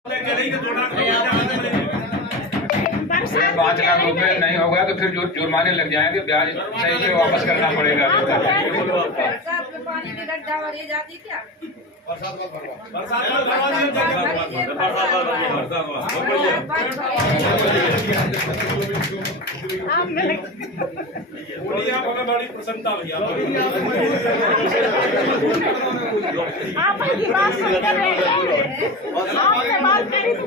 5 लाख रुपए नहीं होगा तो फिर जुर्माने लग जाएंगे, ब्याज सही से वापस करना पड़ेगा। पानी की गड्ढा भरी जाती क्या? बड़ी प्रसन्नता भैया आप की बात सुन कर रहे हैं, आपने बात करी तो